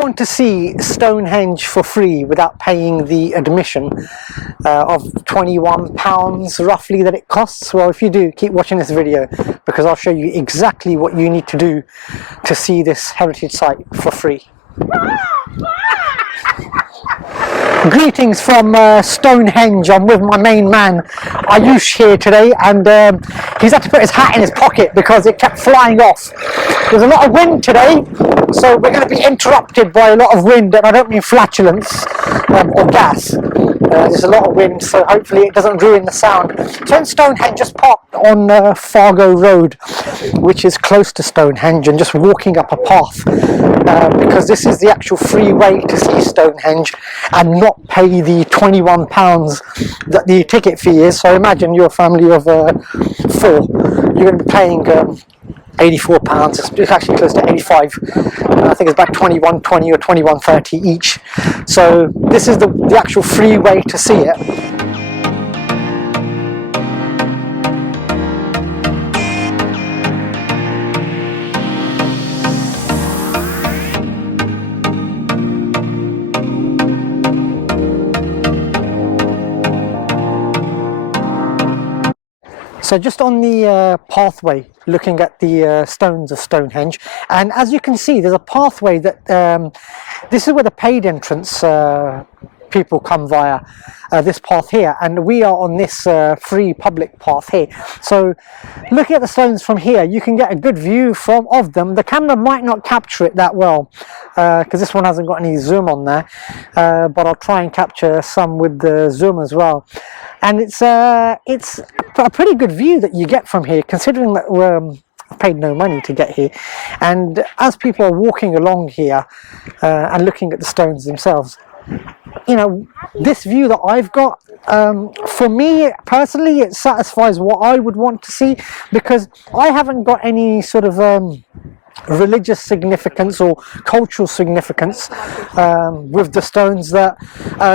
want to see Stonehenge for free without paying the admission of £21 roughly that it costs? Well, if you do, keep watching this video because I'll show you exactly what you need to do to see this heritage site for free. Greetings from Stonehenge. I'm with my main man Ayush here today, and he's had to put his hat in his pocket because it kept flying off. There's a lot of wind today, so we're going to be interrupted by a lot of wind, and I don't mean flatulence or gas. There's a lot of wind, so hopefully it doesn't ruin the sound. So in Stonehenge, just parked on Fargo Road, which is close to Stonehenge, and just walking up a path because this is the actual free way to see Stonehenge and not pay the £21 that the ticket fee is. So imagine you're a family of 4, you're going to be paying £84. It's actually close to 85. I think it's about 21.20 or 21.30 each. So this is the actual free way to see it. So just on the pathway, looking at the stones of Stonehenge, and as you can see, there's a pathway that this is where the paid entrance people come via this path here, and we are on this free public path here. So looking at the stones from here, you can get a good view of them. The camera might not capture it that well because this one hasn't got any zoom on there, but I'll try and capture some with the zoom as well. And it's a pretty good view that you get from here, considering that we're paid no money to get here. And as people are walking along here and looking at the stones themselves, you know, this view that I've got, for me personally, it satisfies what I would want to see, because I haven't got any sort of religious significance or cultural significance with the stones. That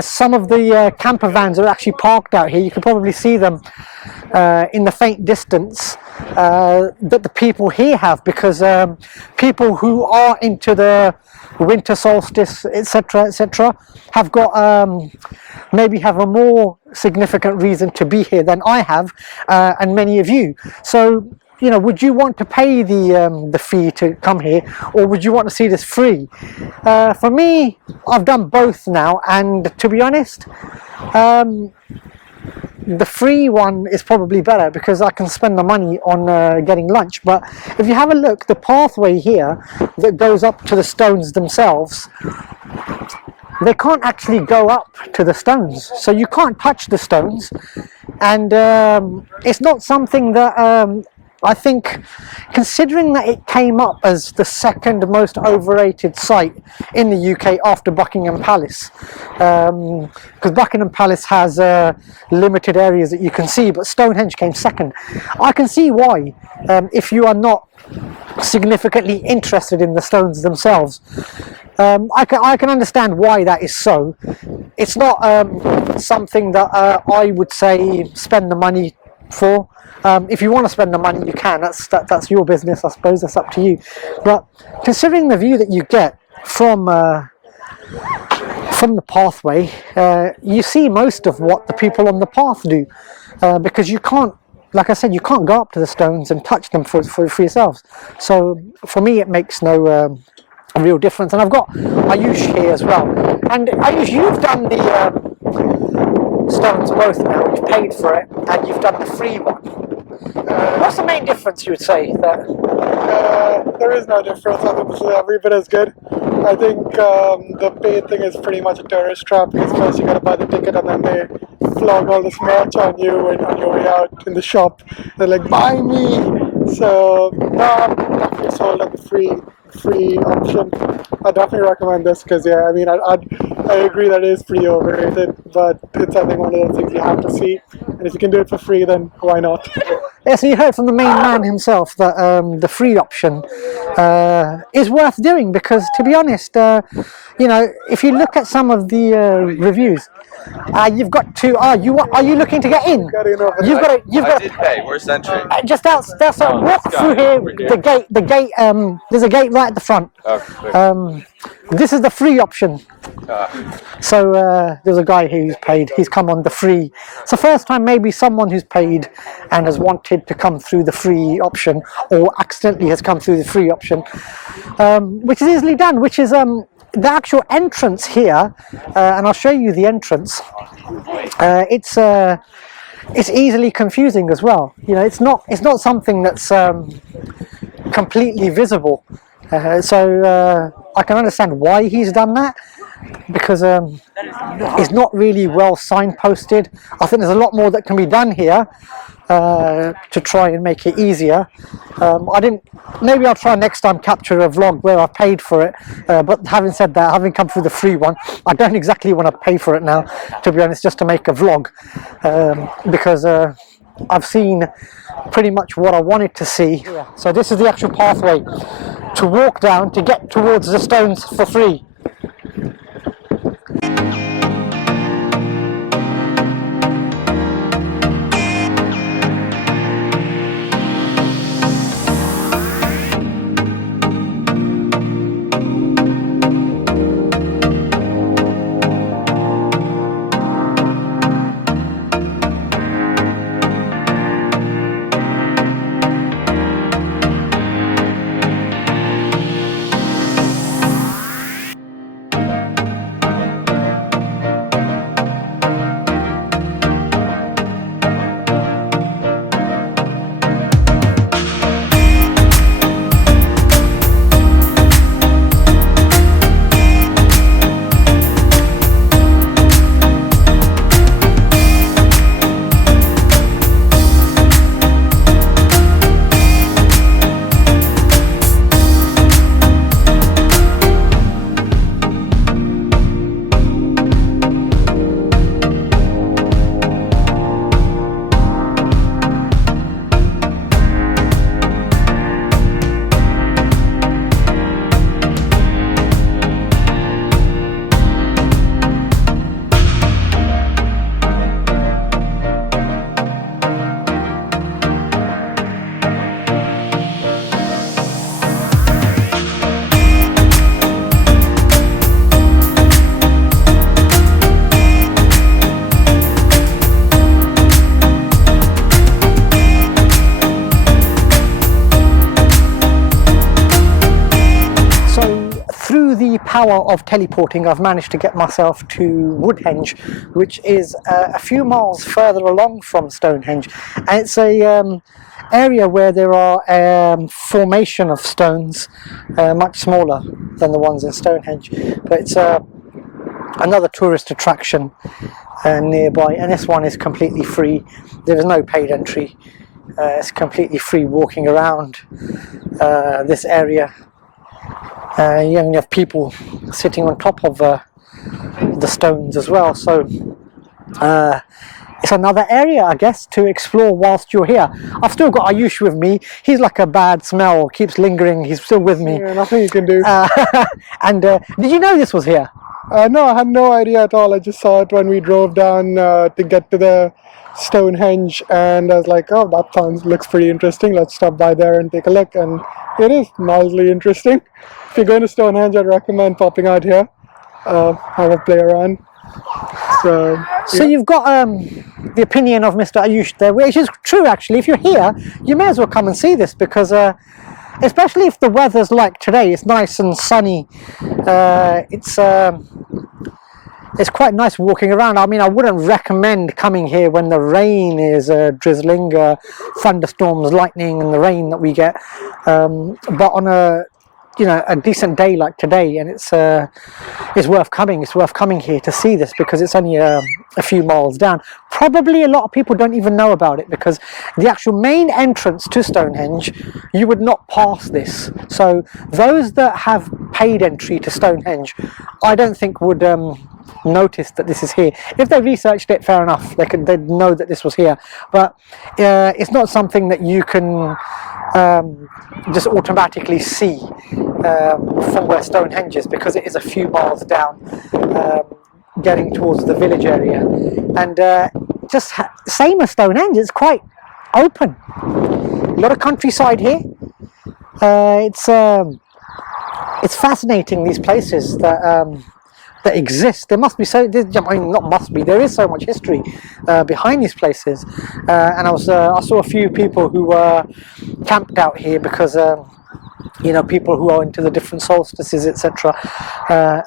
some of the camper vans are actually parked out here. You can probably see them in the faint distance that the people here have, because people who are into the winter solstice, etc., have got maybe have a more significant reason to be here than I have, and many of you. So, you know, would you want to pay the fee to come here, or would you want to see this free? For me, I've done both now, and to be honest, the free one is probably better because I can spend the money on getting lunch. But if you have a look, the pathway here that goes up to the stones themselves, they can't actually go up to the stones, so you can't touch the stones, and it's not something that I think, considering that it came up as the second most overrated site in the UK after Buckingham Palace, because Buckingham Palace has limited areas that you can see, but Stonehenge came second. I can see why, if you are not significantly interested in the stones themselves. I can understand why that is so. It's not something that I would say spend the money for. If you want to spend the money, you can. That's your business, I suppose. That's up to you. But considering the view that you get from the pathway, you see most of what the people on the path do, because you can't, like I said, you can't go up to the stones and touch them for yourselves. So for me, it makes no real difference. And I've got Ayush here as well. And Ayush, you've done the stones both now. You've paid for it, and you've done the free one. What's the main difference, you would say? There is no difference. I think this is every bit as good. I think the paid thing is pretty much a tourist trap, because first you gotta buy the ticket and then they flog all this merch on you and on your way out in the shop. They're like, buy me! So, no, I'm definitely sold on the free option. I definitely recommend this because, yeah, I mean, I agree that it is pretty overrated, but it's, I think, one of those things you have to see. And if you can do it for free, then why not? Yeah, so you heard from the main man himself that the free option is worth doing because, to be honest, you know, if you look at some of the reviews, you've got to. Are you looking to get in? Got in over You've there. got to. You've I got did pay. Where's entry? just out. That's walk this through guy here. over here. The gate. The gate. There's a gate right at the front. Oh, This is the free option. uh, So there's a guy who's paid. He's come on the free. It's the first time maybe someone who's paid and has wanted to come through the free option, or accidentally has come through the free option, which is easily done. Which is the actual entrance here, and I'll show you the entrance. It's easily confusing as well. You know, it's not something that's completely visible. So I can understand why he's done that, because it's not really well signposted. I think there's a lot more that can be done here to try and make it easier. Maybe I'll try next time capture a vlog where I paid for it, but having said that, having come through the free one, I don't exactly want to pay for it now, to be honest, just to make a vlog, because I've seen pretty much what I wanted to see. So this is the actual pathway to walk down to get towards the stones for free. Power of teleporting, I've managed to get myself to Woodhenge, which is a few miles further along from Stonehenge, and it's a area where there are formation of stones much smaller than the ones in Stonehenge, but it's another tourist attraction nearby, and this one is completely free. There is no paid entry. It's completely free walking around this area. You even have people sitting on top of the stones as well, so it's another area, I guess, to explore whilst you're here. I've still got Ayush with me. He's like a bad smell, keeps lingering. He's still with me. Yeah, nothing you can do. And did you know this was here? No, I had no idea at all. I just saw it when we drove down to get to the Stonehenge, and I was like, oh, that looks pretty interesting. Let's stop by there and take a look. And it is mildly interesting. If you're going to Stonehenge, I'd recommend popping out here, have a play around. So you've got the opinion of Mr. Ayush there, which is true actually. If you're here, you may as well come and see this, because especially if the weather's like today, it's nice and sunny. It's quite nice walking around. I mean, I wouldn't recommend coming here when the rain is drizzling, thunderstorms, lightning, and the rain that we get. But on a decent day like today, and it's worth coming. It's worth coming here to see this, because it's only a few miles down. Probably a lot of people don't even know about it, because the actual main entrance to Stonehenge, you would not pass this. So those that have paid entry to Stonehenge, I don't think would noticed that this is here. If they researched it, fair enough, they'd know that this was here. But it's not something that you can just automatically see from where Stonehenge is, because it is a few miles down, getting towards the village area. And just same as Stonehenge, it's quite open. A lot of countryside here. It's fascinating, these places that exist. There must be I mean, not must be. There is so much history behind these places. And I saw a few people who were camped out here because you know, people who are into the different solstices, etc.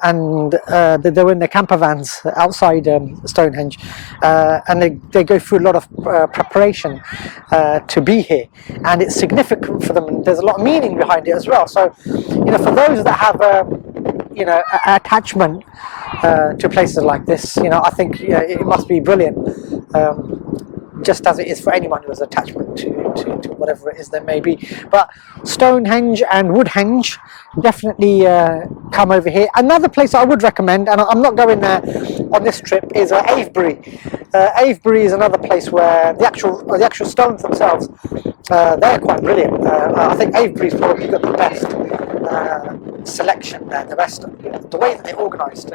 And they were in their camper vans outside Stonehenge, and they go through a lot of preparation to be here, and it's significant for them, and there's a lot of meaning behind it as well. So, you know, for those that have you know, attachment to places like this, you know, I think it must be brilliant. Just as it is for anyone who has attachment to whatever it is there may be. But Stonehenge and Woodhenge, definitely come over here. Another place I would recommend, and I'm not going there on this trip, is Avebury. Avebury is another place where the actual stones themselves, they're quite brilliant. I think Avebury's probably got the best selection there, the best, the way that they're organised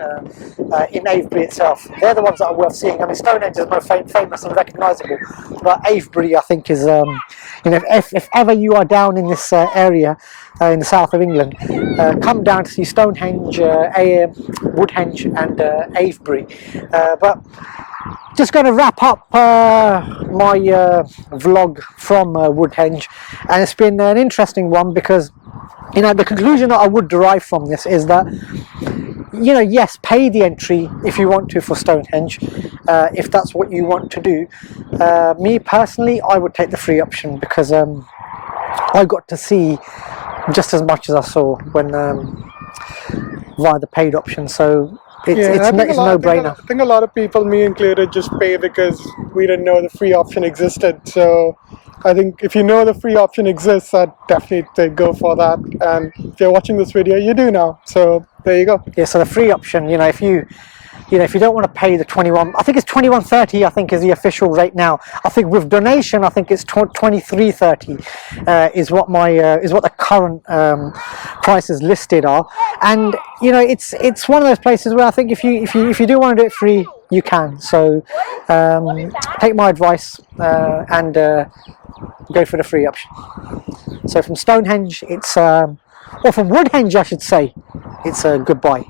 in Avebury itself. They're the ones that are worth seeing. I mean, Stonehenge is most famous and recognisable, but Avebury, I think, is, you know, if ever you are down in this area in the south of England, come down to see Stonehenge, Woodhenge and Avebury. But just going to wrap up my vlog from Woodhenge, and it's been an interesting one because, you know, the conclusion that I would derive from this is that, you know, yes, pay the entry if you want to for Stonehenge, if that's what you want to do. Me personally, I would take the free option, because I got to see just as much as I saw when via the paid option. So it's a no-brainer. I think a lot of people, me included, just pay because we didn't know the free option existed. So I think if you know the free option exists, I'd definitely go for that. And if you're watching this video, you do now. So there you go. Yeah, so the free option, you know, if you don't want to pay the 21, I think it's 21.30, I think, is the official rate now. I think with donation, I think it's 23.30 is what the current prices listed are. And, you know, it's one of those places where I think if you do want to do it free, you can. So take my advice and go for the free option. So from Stonehenge, it's or from Woodhenge, I should say, it's a goodbye.